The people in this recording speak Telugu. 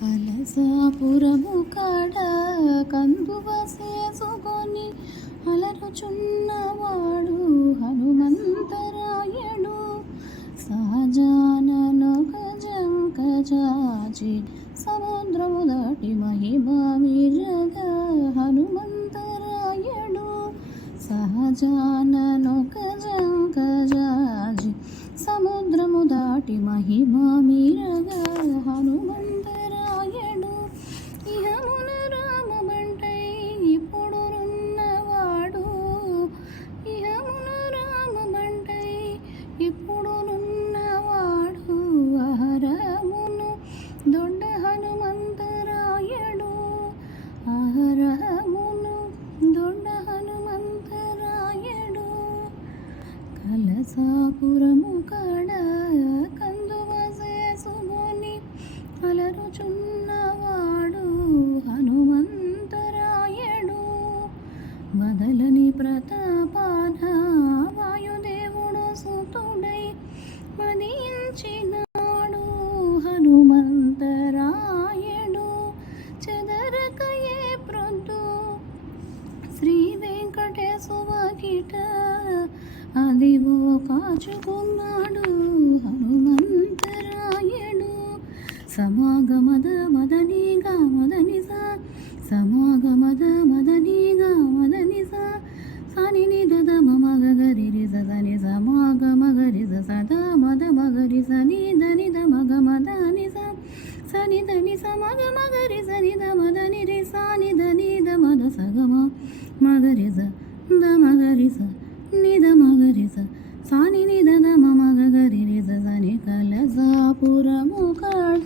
కలసాపురము కాడ కందువ చేసుకొని అలరుచున్నవాడు హనుమంతరాయడు. సహజాననొక జంకజాచి సముద్రము దాటి మహిమా విరగా హనుమంతరాయడు. సహజాననొక జంకజాచి సముద్రము దాటి మహిమా మీరగా హనుమంతరాయడు. ఇహమున రామమంటై ఇప్పుడున్నవాడు, ఇహమున రామమంటై ఇప్పుడున్నవాడు. అహరమును దొడ్డ హనుమంతరాయడు, అహరమును దొడ్డ హనుమంతరాయడు. కలసాపురము కాడ కందువ చేసుకొని అలరుచున్నవాడు హనుమంతరాయడు. వదలని ప్రతాపాన వాయుదేవుడు సుతుడై మదించినాడు హనుమంతరాయడు. చెదరకయే ప్రొద్దు శ్రీ వెంకటేశువకిట అదివో కాచుకున్నాడు హనుమంతరాయడు. సమాగమద మదనిగా మదనిస, సమాగమద మదనిగా మదనిస, సని నిద మగ గరి రిజ సని సమాగమ గరి సద మద మగరి సని దని ద మగ మద నిస సని దని సమగ మగరి సని ద మద నిరి సాని దని ద మద సగమ మగరి స ద మగరి స నిద మగరి స సాని నిద ద మగ గరి రిజ సని కలసాపురము కాడ